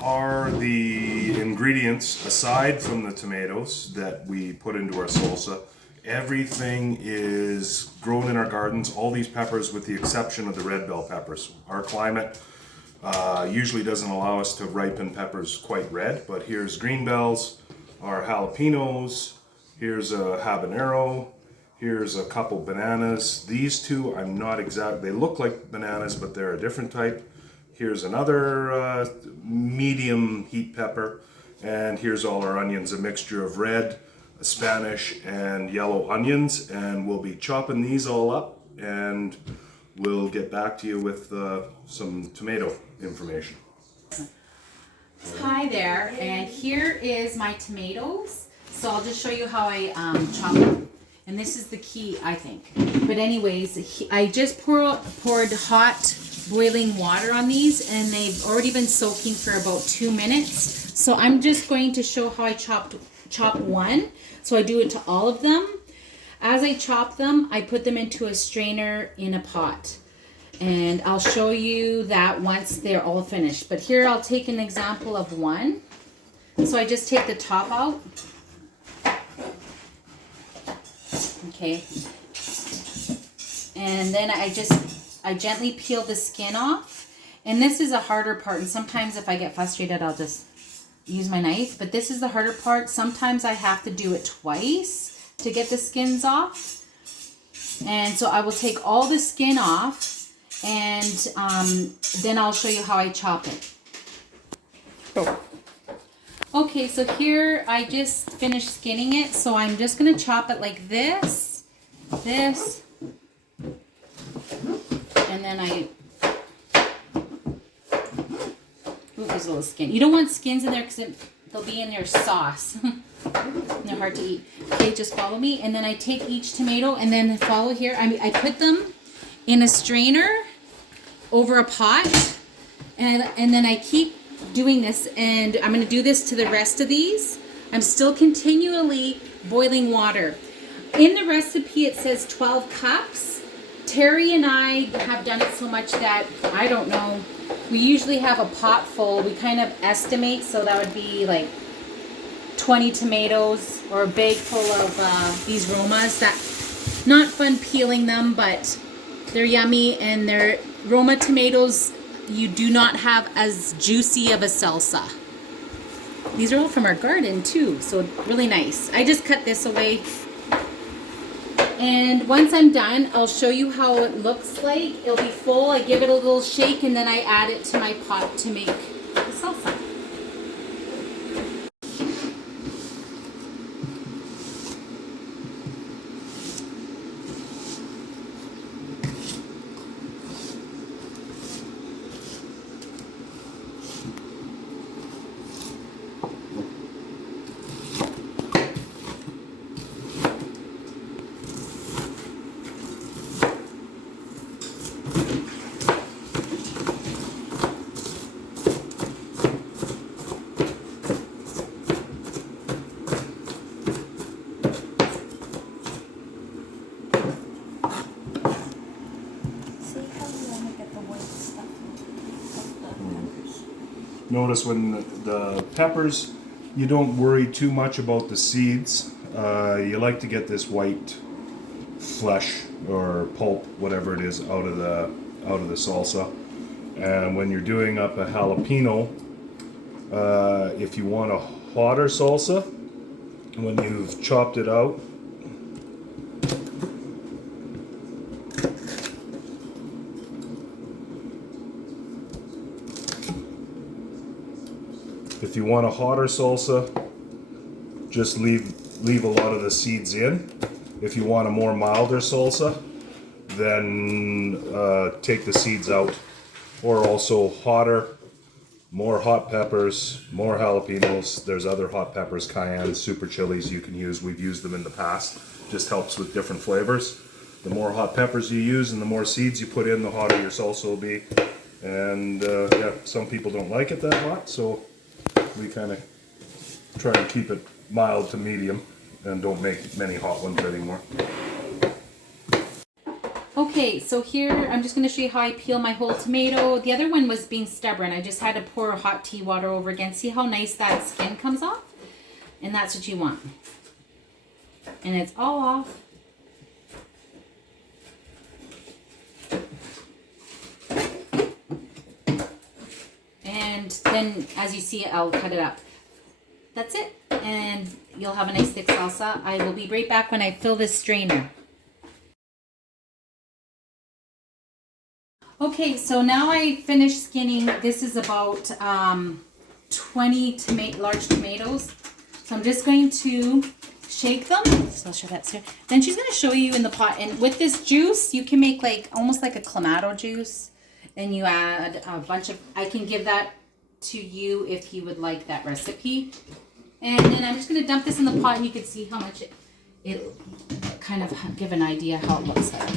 are the ingredients aside from the tomatoes that we put into our salsa. Everything is grown in our gardens, all these peppers with the exception of the red bell peppers. Our climate usually doesn't allow us to ripen peppers quite red, but here's green bells, our jalapenos, here's a habanero, here's a couple bananas. These two, I'm not exact, they look like bananas, but they're a different type. Here's another medium heat pepper, and here's all our onions, a mixture of red, Spanish, and yellow onions, and we'll be chopping these all up, and we'll get back to you with some tomato information. Hi there, and here is my tomatoes. So I'll just show you how I chop them. And this is the key, I think. But anyways, I just poured hot boiling water on these, and they've already been soaking for about 2 minutes. So I'm just going to show how I chop one. So I do it to all of them. As I chop them, I put them into a strainer in a pot. And I'll show you that once they're all finished. But here I'll take an example of one. So I just take the top out. Okay, and then I gently peel the skin off, and this is a harder part, and sometimes if I get frustrated I'll just use my knife, but this is the harder part. Sometimes I have to do it twice to get the skins off, and so I will take all the skin off, and then I'll show you how I chop it. Okay, so here I just finished skinning it, so I'm just going to chop it like this, and then ooh, there's a little skin. You don't want skins in there because they'll be in your sauce. They're hard to eat. Okay, just follow me, and then I take each tomato, and then follow here. I put them in a strainer over a pot, and then I keep doing this, and I'm going to do this to the rest of these. I'm still continually boiling water. In the recipe it says 12 cups. Terry and I have done it so much that I don't know. We usually have a pot full. We kind of estimate, so that would be like 20 tomatoes or a bag full of these Romas. That not fun peeling them, but they're yummy, and they're Roma tomatoes. You do not have as juicy of a salsa. These are all from our garden too, so really nice. I just cut this away. And once I'm done, I'll show you how it looks like. It'll be full. I give it a little shake, and then I add it to my pot to make the salsa. Notice when the peppers, you don't worry too much about the seeds. You like to get this white flesh or pulp, whatever it is, out of the salsa. And when you're doing up a jalapeno, if you want a hotter salsa, when you've chopped it out, if you want a hotter salsa, just leave a lot of the seeds in. If you want a more milder salsa, then take the seeds out. Or also hotter, more hot peppers, more jalapenos. There's other hot peppers, cayenne, super chilies you can use. We've used them in the past. Just helps with different flavors. The more hot peppers you use and the more seeds you put in, the hotter your salsa will be. And yeah, some people don't like it that hot, so we kind of try to keep it mild to medium and don't make many hot ones anymore. Okay, so here I'm just going to show you how I peel my whole tomato. The other one was being stubborn. I just had to pour hot tea water over again. See how nice that skin comes off? And that's what you want. And it's all off. And then as you see, I'll cut it up. That's it. And you'll have a nice thick salsa. I will be right back when I fill this strainer. Okay, so now I finished skinning. This is about 20 large tomatoes. So I'm just going to shake them. So I'll show that soon. Then she's going to show you in the pot. And with this juice, you can make like almost like a clamato juice. And you add a bunch of, I can give that to you if you would like that recipe. And then I'm just going to dump this in the pot and you can see how much it kind of give an idea how it looks like.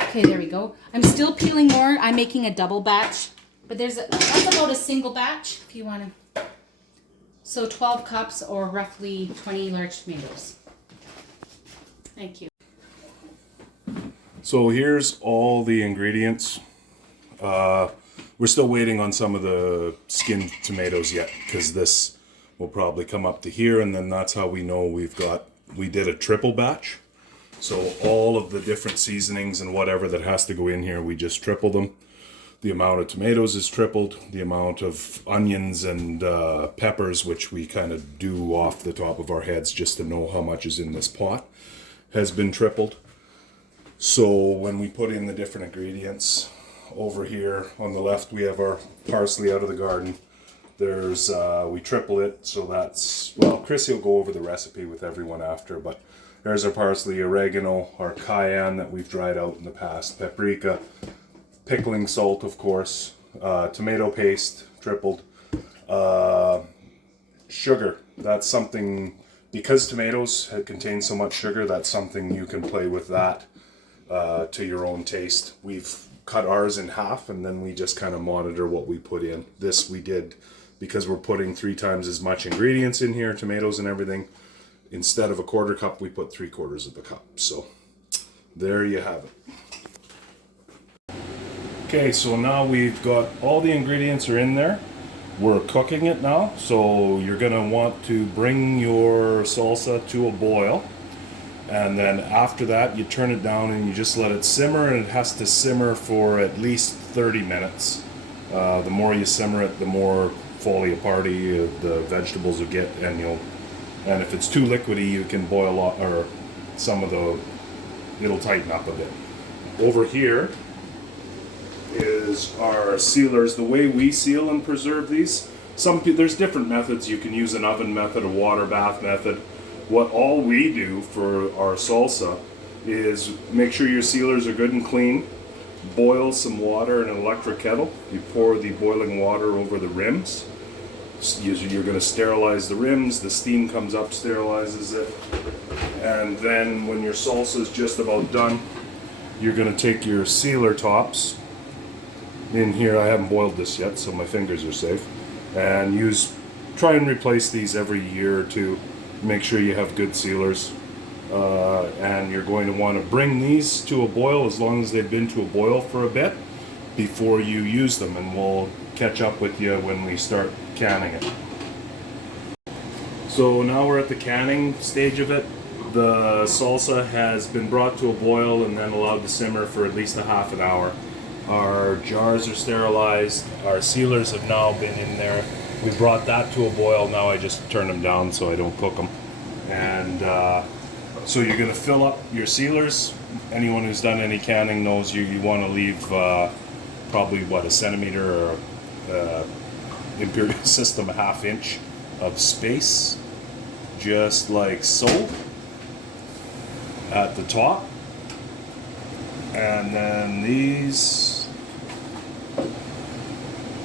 Okay, there we go. I'm still peeling more. I'm making a double batch, but that's about a single batch if you want to. So 12 cups or roughly 20 large tomatoes. Thank you. So here's all the ingredients. We're still waiting on some of the skinned tomatoes yet because this will probably come up to here, and then that's how we know we did a triple batch. So all of the different seasonings and whatever that has to go in here, we just triple them. The amount of tomatoes is tripled. The amount of onions and peppers, which we kind of do off the top of our heads just to know how much is in this pot, has been tripled. So when we put in the different ingredients, over here on the left we have our parsley out of the garden. There's we triple it, so that's, well, Chrissy will go over the recipe with everyone after, but there's our parsley, oregano, our cayenne that we've dried out in the past, paprika, pickling salt, of course, tomato paste, tripled, sugar. That's something, because tomatoes contain so much sugar, that's something you can play with that to your own taste. We've cut ours in half, and then we just kind of monitor what we put in. This we did because we're putting 3 times as much ingredients in here, tomatoes and everything. Instead of a quarter cup, we put 3/4 of a cup. So there you have it. Okay, so now we've got all the ingredients are in there. We're cooking it now, so you're gonna want to bring your salsa to a boil. And then after that, you turn it down and you just let it simmer, and it has to simmer for at least 30 minutes. The more you simmer it, the more folie-party the vegetables will get, and if it's too liquidy, you can boil or it'll tighten up a bit. Over here is our sealers. The way we seal and preserve these, there's different methods. You can use an oven method, a water bath method. All we do for our salsa is make sure your sealers are good and clean. Boil some water in an electric kettle. You pour the boiling water over the rims. You're going to sterilize the rims. The steam comes up, sterilizes it. And then when your salsa is just about done, you're going to take your sealer tops. In here, I haven't boiled this yet, so my fingers are safe. And try and replace these every year or two. Make sure you have good sealers, and you're going to want to bring these to a boil as long as they've been to a boil for a bit before you use them, and we'll catch up with you when we start canning it. So now we're at the canning stage of it. The salsa has been brought to a boil and then allowed to simmer for at least a half an hour. Our jars are sterilized, our sealers have now been in there. We brought that to a boil. Now I just turn them down so I don't cook them. And so you're going to fill up your sealers. Anyone who's done any canning knows you want to leave probably, a centimeter, or imperial system, a ½ inch of space, just like so, at the top. And then these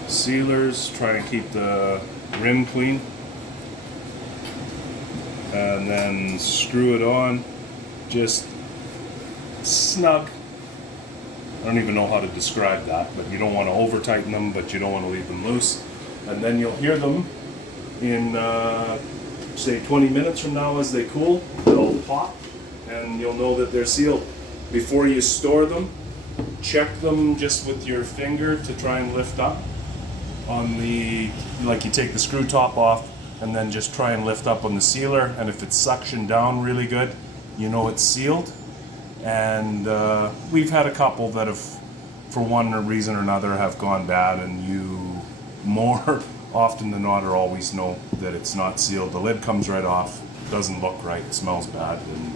sealers, try and keep the rim clean, and then screw it on just snug. I don't even know how to describe that, but you don't want to over tighten them, but you don't want to leave them loose. And then you'll hear them in say 20 minutes from now as they cool. They'll pop and you'll know that they're sealed. Before you store them, check them just with your finger to try and lift up on the, like you take the screw top off and then just try and lift up on the sealer, and if it's suction down really good, you know it's sealed. And we've had a couple that have, for one reason or another, have gone bad, and you more often than not or always know that it's not sealed. The lid comes right off, doesn't look right, it smells bad, and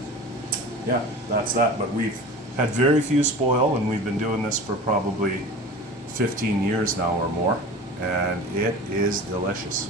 yeah, that's that. But we've had very few spoil, and we've been doing this for probably 15 years now or more, and it is delicious.